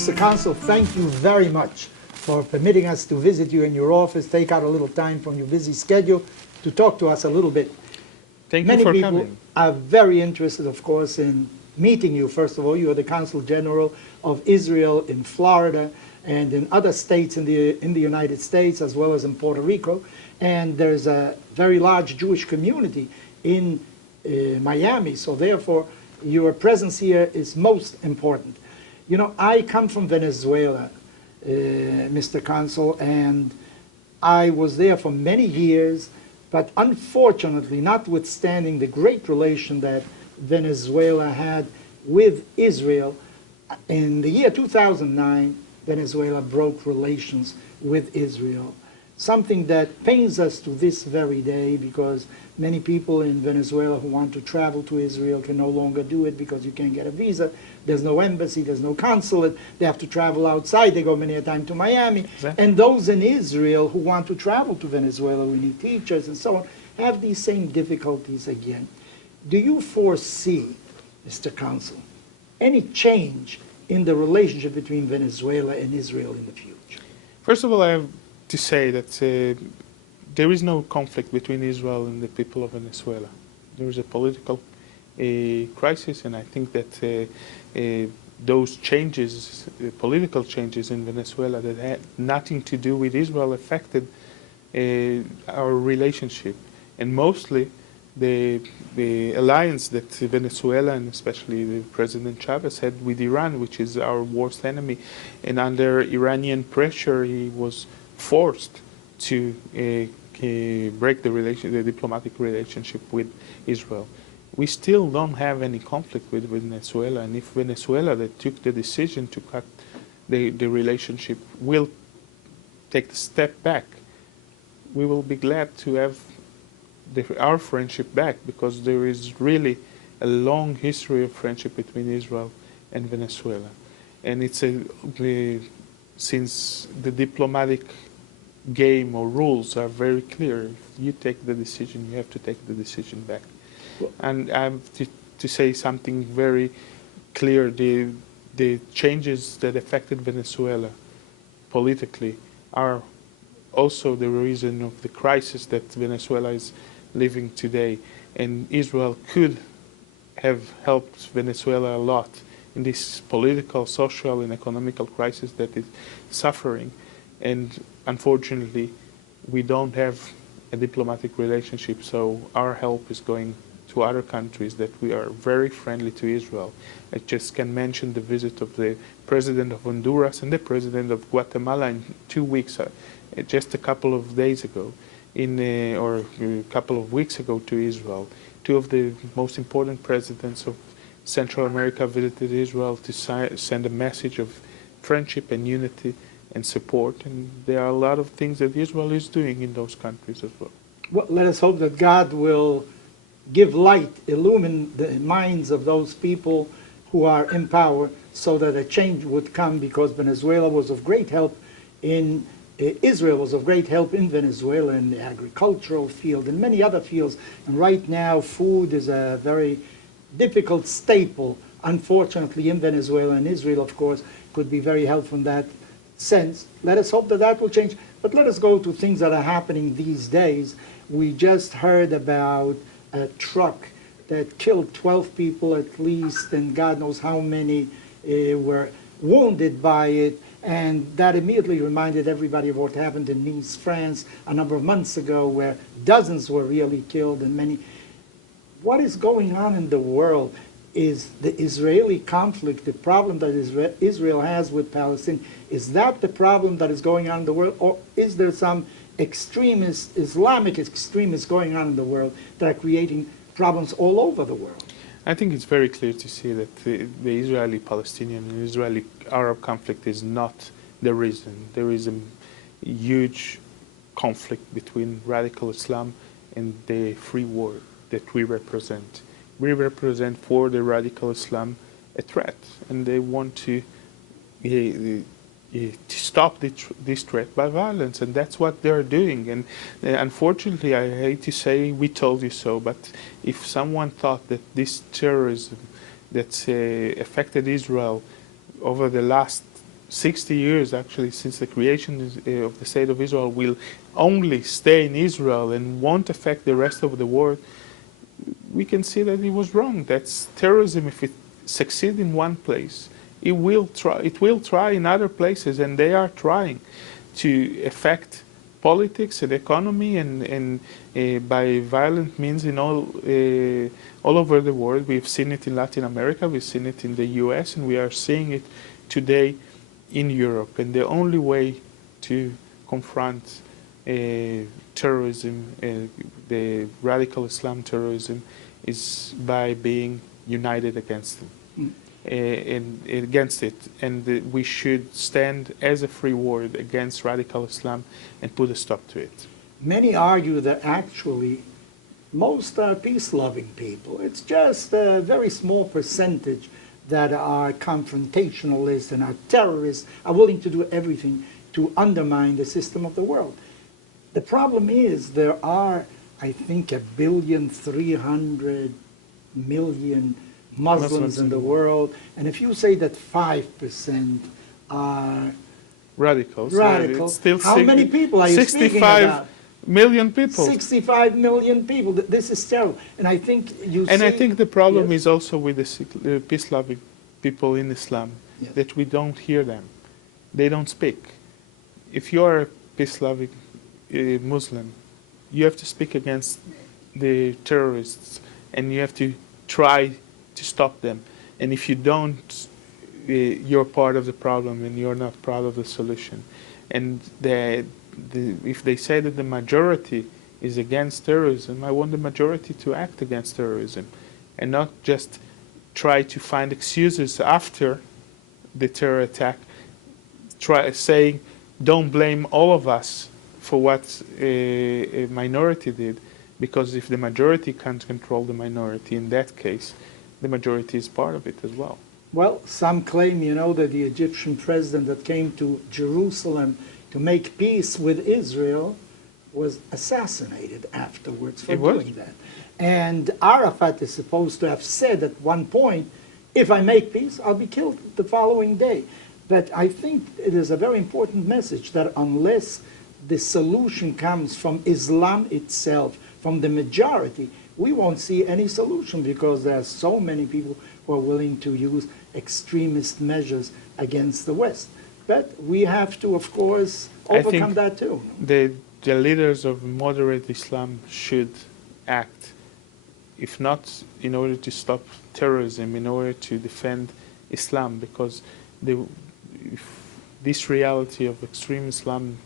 Mr. Consul, thank you very much for permitting us to visit you in your office, take out a little time from your busy schedule to talk to us a little bit. Thank Many you for people coming. are very interested, of course, in meeting you. First of all, you are the Consul General of Israel in Florida and in other states in the United States, as well as in Puerto Rico. And there's a very large Jewish community in Miami, so therefore your presence here is most important. You know, I come from Venezuela, Mr. Consul, and I was there for many years, but unfortunately, notwithstanding the great relation that Venezuela had with Israel, in the year 2009, Venezuela broke relations with Israel. Something that pains us to this very day, because many people in Venezuela who want to travel to Israel can no longer do it because you can't get a visa. There's no embassy, there's no consulate. They have to travel outside. They go many a time to Miami. Exactly. And those in Israel who want to travel to Venezuela, we need teachers and so on, have these same difficulties again. Do you foresee, Mr. Consul, any change in the relationship between Venezuela and Israel in the future? First of all, I have to say that there is no conflict between Israel and the people of Venezuela. There is a political crisis, and I think that those changes, political changes in Venezuela that had nothing to do with Israel, affected our relationship. And mostly the alliance that Venezuela, and especially the President Chavez, had with Iran, which is our worst enemy. And under Iranian pressure, he was forced to break the diplomatic relationship with Israel. We still don't have any conflict with Venezuela, and if Venezuela that took the decision to cut the relationship will take a step back, we will be glad to have our friendship back, because there is really a long history of friendship between Israel and Venezuela. And it's since the diplomatic game or rules are very clear, if you take the decision, you have to take the decision back. And I have to say something very clear. The changes that affected Venezuela politically are also the reason of the crisis that Venezuela is living today. And Israel could have helped Venezuela a lot in this political, social, and economical crisis that is suffering. And unfortunately, we don't have a diplomatic relationship, so our help is going to other countries that we are very friendly to Israel. I just can mention the visit of the President of Honduras and the President of Guatemala in 2 weeks, just a couple of days ago, or a couple of weeks ago, to Israel. Two of the most important presidents of Central America visited Israel to send a message of friendship and unity and support, and there are a lot of things that Israel is doing in those countries as well. Well, let us hope that God will give light, illumine the minds of those people who are in power, so that a change would come, because Venezuela was of great help in Israel was of great help in Venezuela in the agricultural field and many other fields. And right now, food is a very difficult staple, unfortunately, in Venezuela. And Israel, of course, could be very helpful in that sense. Let us hope that that will change. But let us go to things that are happening these days. We just heard about a truck that killed 12 people at least, and God knows how many were wounded by it. And that immediately reminded everybody of what happened in Nice, France, a number of months ago, where dozens were really killed and many. What is going on in the world? Is the Israeli conflict, the problem that Israel has with Palestine, is that the problem that is going on in the world? Or is there some extremist, Islamic extremists going on in the world that are creating problems all over the world? I think it's very clear to see that the Israeli-Palestinian and Israeli-Arab conflict is not the reason. There is a huge conflict between radical Islam and the free world that we represent. We represent for the radical Islam a threat, and they want to stop this threat by violence, and that's what they're doing. And unfortunately, I hate to say we told you so, but if someone thought that this terrorism that's affected Israel over the last 60 years actually since the creation of the State of Israel will only stay in Israel and won't affect the rest of the world, we can see that it was wrong. That's terrorism. If it succeeds in one place, it will try in other places, and they are trying to affect politics and economy and by violent means in all over the world. We've seen it in Latin America, we've seen it in the US, and we are seeing it today in Europe. And the only way to confront terrorism, the radical Islam terrorism, is by being united against them. And against it, and we should stand as a free world against radical Islam and put a stop to it. Many argue that actually most are peace-loving people. It's just a very small percentage that are confrontationalists and are terrorists, are willing to do everything to undermine the system of the world. The problem is there are, I think, 1,300,000,000 Muslims in the world, and if you say that 5% are radicals, still how many people are you speaking about? 65 million people. 65 million people. This is terrible. And I think I think the problem is also with the peace-loving people in Islam, that we don't hear them. They don't speak. If you are a peace-loving Muslim, you have to speak against the terrorists, and you have to try to stop them. And if you don't, you're part of the problem and you're not part of the solution. And if they say that the majority is against terrorism, I want the majority to act against terrorism and not just try to find excuses after the terror attack, saying don't blame all of us for what a minority did, because if the majority can't control the minority, in that case, the majority is part of it as well. Well, some claim, that the Egyptian president that came to Jerusalem to make peace with Israel was assassinated afterwards for doing that. And Arafat is supposed to have said at one point, if I make peace, I'll be killed the following day. But I think it is a very important message that unless the solution comes from Islam itself, from the majority, we won't see any solution, because there are so many people who are willing to use extremist measures against the West. But we have to, of course, overcome that too. The leaders of moderate Islam should act, if not in order to stop terrorism, in order to defend Islam, because this reality of extreme Islam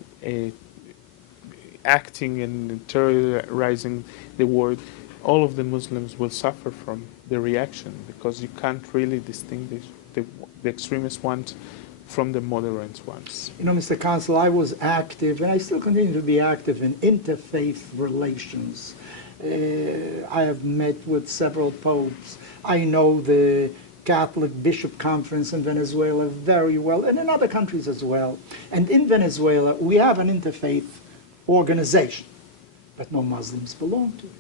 acting and terrorizing the world, all of the Muslims will suffer from the reaction, because you can't really distinguish the extremist ones from the moderate ones. Mr. Consul, I was active, and I still continue to be active in interfaith relations. I have met with several popes. I know the Catholic Bishop Conference in Venezuela very well, and in other countries as well. And in Venezuela, we have an interfaith organization, but no Muslims belong to it.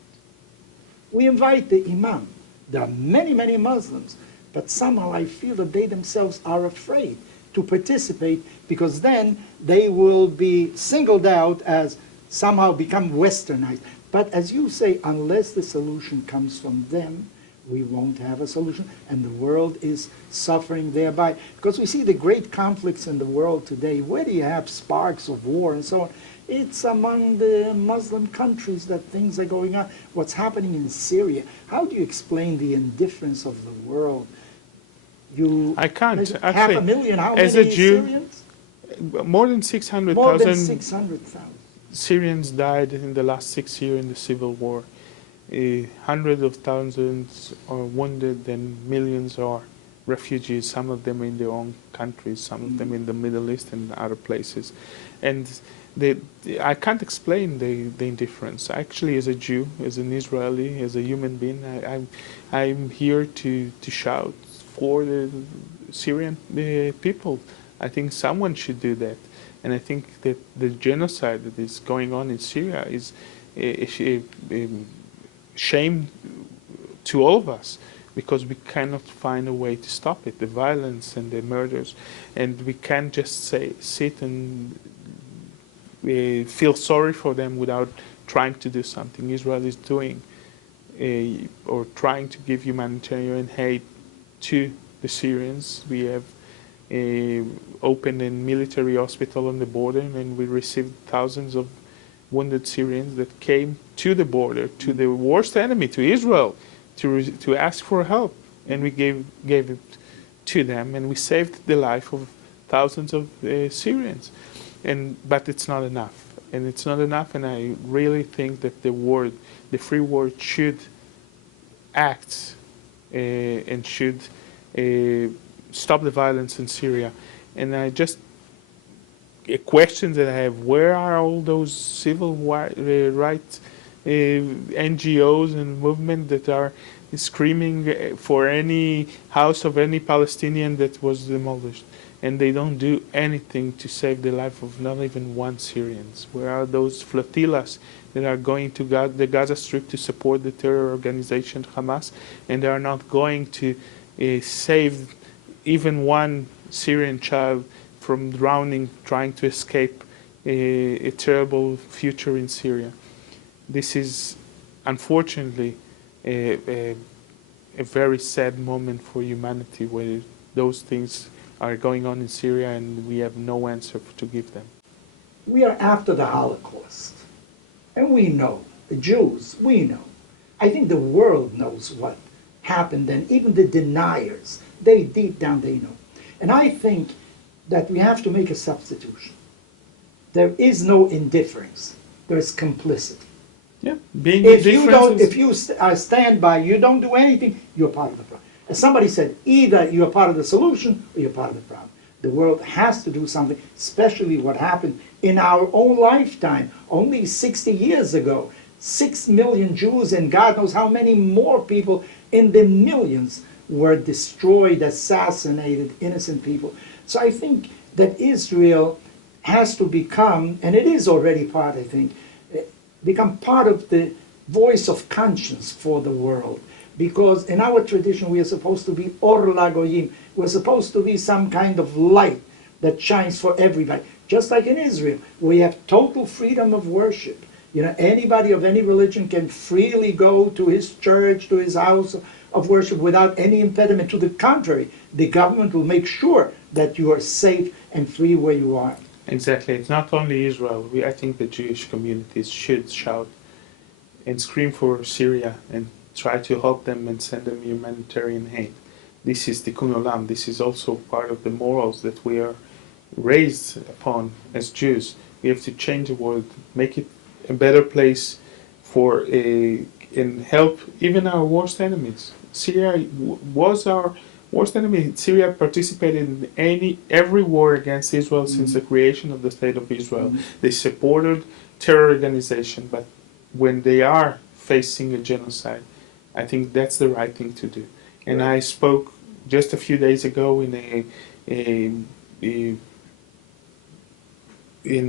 We invite the imam. There are many, many Muslims, but somehow I feel that they themselves are afraid to participate, because then they will be singled out as somehow become westernized. But as you say, unless the solution comes from them, we won't have a solution, and the world is suffering thereby. Because we see the great conflicts in the world today. Where do you have sparks of war and so on? It's among the Muslim countries that things are going on. What's happening in Syria? How do you explain the indifference of the world? I can't. Actually, 500,000, how as many a Jew, Syrians? More than 600,000. More than 600,000. Syrians died in the last 6 years in the civil war. Hundreds of thousands are wounded, and millions are refugees, some of them in their own countries, some of them in the Middle East and other places. And I can't explain the indifference. Actually, as a Jew, as an Israeli, as a human being, I'm here to shout for the Syrian people. I think someone should do that. And I think that the genocide that is going on in Syria is a shame to all of us. because we cannot find a way to stop it, the violence and the murders. And we can't just sit and feel sorry for them without trying to do something. Israel is doing or trying to give humanitarian aid to the Syrians. We have opened a military hospital on the border, and we received thousands of wounded Syrians that came to the border, to the worst enemy, to Israel, to ask for help. And we gave it to them, and we saved the life of thousands of Syrians. But it's not enough. And it's not enough, and I really think that the free world should act and should stop the violence in Syria. And I just, a question that I have, where are all those civil rights NGOs and movements that are screaming for any house of any Palestinian that was demolished? And they don't do anything to save the life of not even one Syrian. Where are those flotillas that are going to the Gaza Strip to support the terror organization Hamas, and they are not going to save even one Syrian child from drowning, trying to escape a terrible future in Syria? This is, unfortunately, a very sad moment for humanity, where those things are going on in Syria and we have no answer to give them. We are after the Holocaust, and we know, the Jews, we know. I think the world knows what happened, and even the deniers, they deep down they know. And I think that we have to make a substitution. There is no indifference, there is complicity. Yeah, being if you stand by, you don't do anything, you're part of the problem. As somebody said, either you're part of the solution or you're part of the problem. The world has to do something, especially what happened in our own lifetime. Only 60 years ago, 6 million Jews and God knows how many more people in the millions were destroyed, assassinated, innocent people. So I think that Israel has to become, and it is already part, I think, become part of the voice of conscience for the world. Because in our tradition we are supposed to be Or LaGoyim. We're supposed to be some kind of light that shines for everybody. Just like in Israel, we have total freedom of worship. You know, anybody of any religion can freely go to his church, to his house of worship without any impediment. To the contrary, the government will make sure that you are safe and free where you are. Exactly. It's not only Israel. I think the Jewish communities should shout and scream for Syria and try to help them and send them humanitarian aid. This is Tikkun Olam. This is also part of the morals that we are raised upon as Jews. We have to change the world, make it a better place for and help even our worst enemies. Syria was our worst enemy. Syria participated in every war against Israel since the creation of the State of Israel. They supported terror organization, but when they are facing a genocide, I think that's the right thing to do. And I spoke just a few days ago in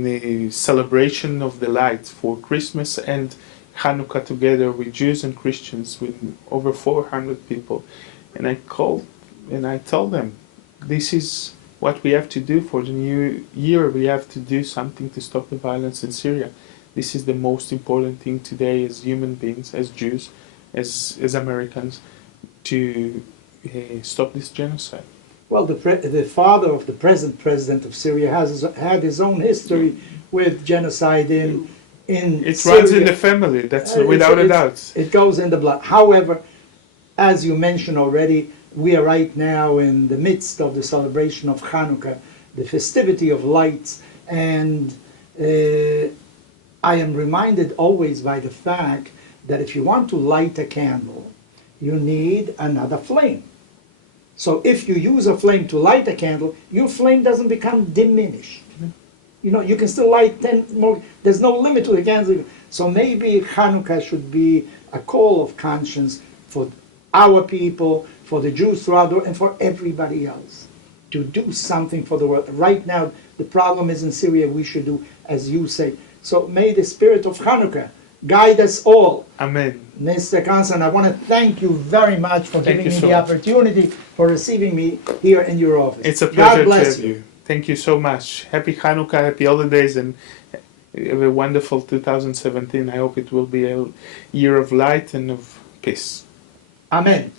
a celebration of the lights for Christmas and Hanukkah together with Jews and Christians, with over 400 people. And I called and I told them, this is what we have to do for the new year. We have to do something to stop the violence in Syria. This is the most important thing today as human beings, as Jews, as Americans, to stop this genocide. Well, the father of the present president of Syria had his own history with genocide in it Syria. Runs in the family, that's without a doubt. It goes in the blood. However, as you mentioned already, we are right now in the midst of the celebration of Hanukkah, the festivity of lights, and I am reminded always by the fact that if you want to light a candle, you need another flame. So if you use a flame to light a candle, your flame doesn't become diminished. You know, you can still light 10 more, there's no limit to the candle. So maybe Hanukkah should be a call of conscience for our people, for the Jews throughout the world, and for everybody else, to do something for the world. Right now, the problem is in Syria, we should do as you say. So may the spirit of Hanukkah guide us all. Amen. Mr. Consul, I want to thank you very much for Thank giving you me so the much. opportunity for receiving me here in your office. It's a pleasure God to bless have you. Thank you so much. Happy Hanukkah, happy holidays, and have a wonderful 2017. I hope it will be a year of light and of peace. Amen.